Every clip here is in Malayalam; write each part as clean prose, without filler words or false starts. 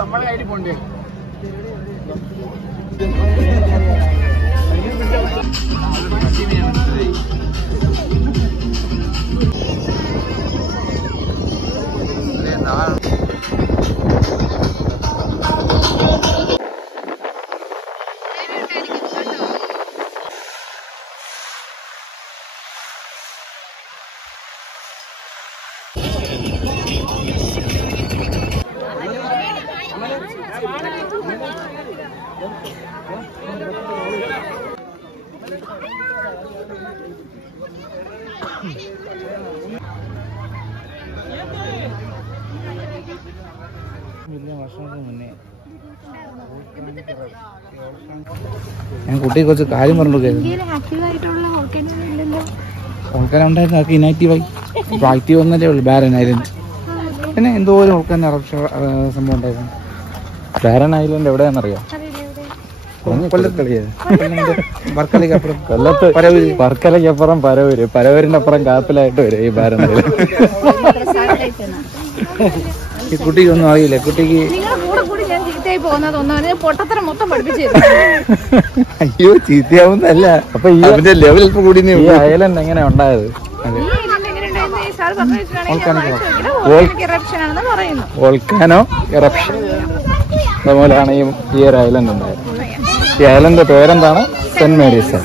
നമ്മളെ കയ്യിൽ പോണ്ടേ ഞാൻ കുട്ടിയെ കുറച്ച് കാര്യം പറഞ്ഞു വോൾക്കാൻ ഉണ്ടായിരുന്നു ഇനാക്റ്റീവായി ഇപ്പൊ ആക്റ്റീവ് വന്നല്ലേ ഉള്ളു ബാരൻ ഐലൻഡ് പിന്നെ എന്തോരം വോൾക്കാൻ സംഭവം ഉണ്ടായിരുന്നു ബാരൻ ഐലൻഡ് എവിടെയാണെന്നറിയാം വർക്കലയ്ക്കപ്പുറം പരവൂര് പരവൂരിന്റെ അപ്പുറം കാപ്പിലായിട്ട് വരും ഈ ബാരൻ ഐലൻഡ് ഈ കുട്ടിക്ക് ഒന്നും അറിയില്ല കുട്ടിക്ക് അയ്യോ ചീത്തയാവുന്നല്ല അപ്പൊ ഈ ലെവൽ കൂടി ഐലൻഡ് എങ്ങനെ ഉണ്ടായത് വോൾക്കാനോ ഇറപ്ഷൻ അതുപോലെയാണ് ഈ ഒരു ഐലൻഡ് ഉണ്ടായത് ഈ ഐലൻഡിന്റെ പേരെന്താണ് സെന്റ് മേരീസ്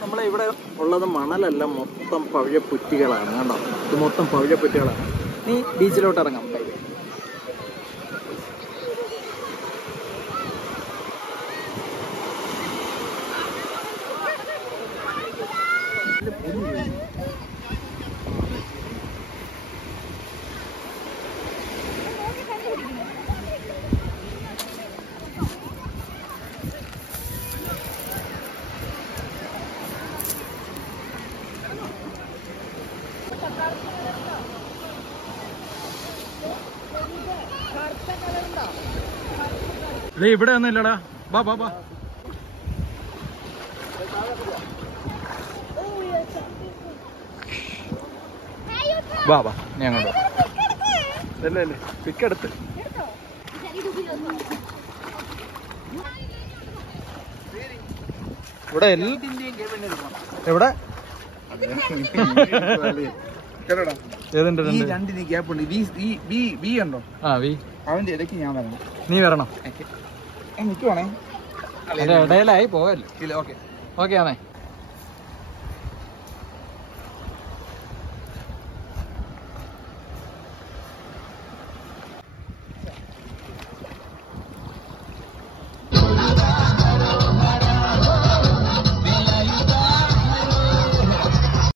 നമ്മളെ ഇവിടെ ഉള്ളത് മണലല്ല മൊത്തം പവിഴപ്പുറ്റുകളാണ് കണ്ടോ ഇത് മൊത്തം പവിഴപ്പുറ്റുകളാണ് നീ ബീച്ചിലോട്ട് ഇറങ്ങാം ഇവിടെ ഒന്നും ഇല്ലടാ ബാ ബാ ബാ വാ വാ നീ അങ്ങോട്ട് അല്ലേ അല്ലേ പിക്കെടുത്ത് ഇവിടെ എവിടെ രണ്ടിന് ഗ്യാപ്പുണ്ട് ഉണ്ടോ ആ വി അവന്റെ ഇടയ്ക്ക് ഞാൻ വരണം നീ വരണം നിൽക്കുവാണേ ഇടയിലായി പോവല്ലേ ഓക്കെ ഓക്കെ ആണേ